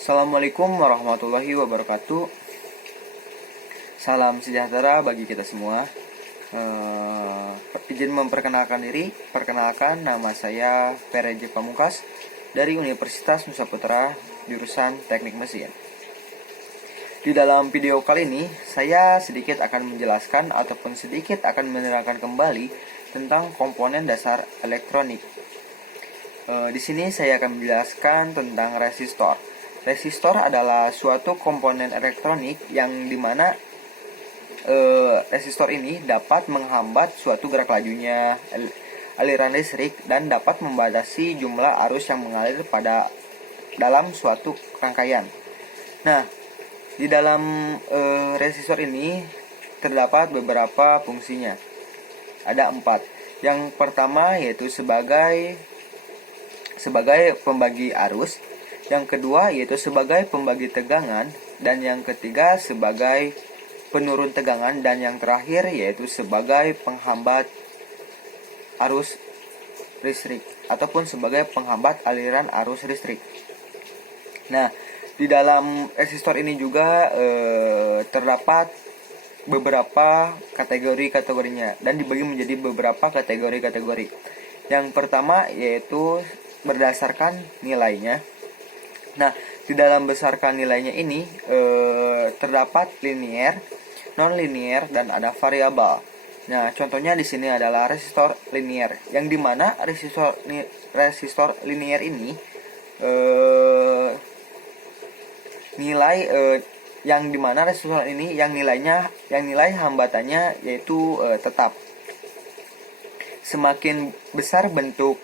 Assalamualaikum warahmatullahi wabarakatuh. Salam sejahtera bagi kita semua. Izin memperkenalkan diri. Perkenalkan, nama saya Pereje Pamungkas dari Universitas Nusa Putra, jurusan Teknik Mesin. Di dalam video kali ini, saya sedikit akan menjelaskan ataupun sedikit akan menerangkan kembali tentang komponen dasar elektronik. Di sini saya akan menjelaskan tentang resistor. Resistor adalah suatu komponen elektronik yang dimana resistor ini dapat menghambat suatu gerak lajunya aliran listrik dan dapat membatasi jumlah arus yang mengalir pada dalam suatu rangkaian. Nah, di dalam resistor ini terdapat beberapa fungsinya. Ada 4. Yang pertama yaitu sebagai pembagi arus, yang kedua yaitu sebagai pembagi tegangan, dan yang ketiga sebagai penurun tegangan, dan yang terakhir yaitu sebagai penghambat arus listrik ataupun sebagai penghambat aliran arus listrik. Nah, di dalam resistor ini juga terdapat beberapa kategorinya dan dibagi menjadi beberapa kategori. Yang pertama yaitu berdasarkan nilainya. Nah, di dalam berdasarkan nilainya ini terdapat linear, non-linear, dan ada variabel. Nah, contohnya di sini adalah resistor linear, yang dimana resistor linear ini yang dimana resistor ini yang nilai hambatannya yaitu tetap. Semakin besar bentuk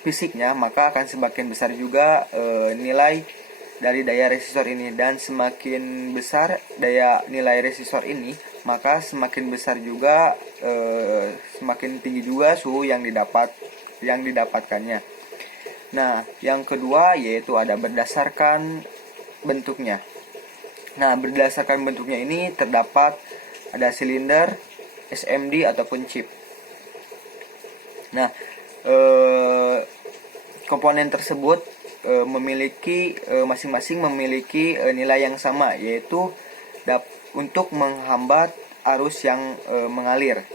fisiknya, maka akan semakin besar juga nilai dari daya resistor ini, dan semakin besar nilai resistor ini, maka semakin besar juga semakin tinggi juga suhu yang didapatkannya. Nah, yang kedua yaitu ada berdasarkan bentuknya. Nah, berdasarkan bentuknya ini terdapat ada silinder, SMD ataupun chip. Nah, komponen tersebut masing-masing memiliki nilai yang sama, yaitu untuk menghambat arus yang mengalir.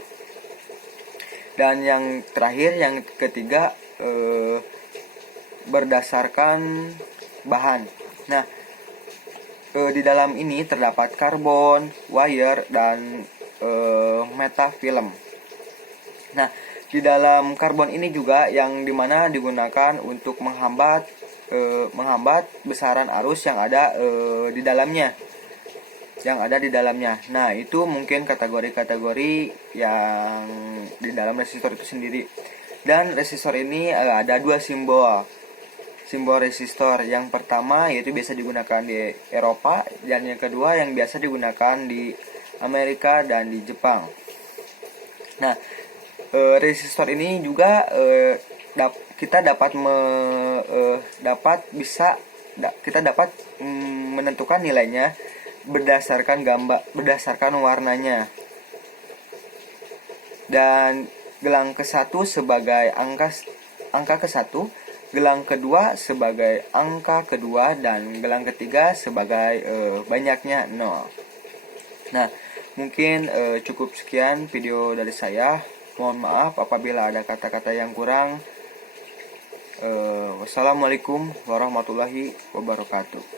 Dan yang terakhir, yang ketiga, berdasarkan bahan. Nah, di dalam ini terdapat karbon, wire, dan metafilm. Nah, di dalam karbon ini juga yang dimana digunakan untuk menghambat besaran arus yang ada di dalamnya. Nah, itu mungkin kategori-kategori yang di dalam resistor itu sendiri. Dan resistor ini ada 2 simbol resistor. Yang pertama yaitu biasa digunakan di Eropa, dan yang kedua yang biasa digunakan di Amerika dan di Jepang. Nah, resistor ini juga kita dapat menentukan nilainya berdasarkan warnanya. Dan gelang ke-1 sebagai angka ke-1, gelang kedua sebagai angka kedua, dan gelang ketiga sebagai banyaknya 0. Nah, mungkin cukup sekian video dari saya. Mohon maaf apabila ada kata-kata yang kurang. Wassalamualaikum warahmatullahi wabarakatuh.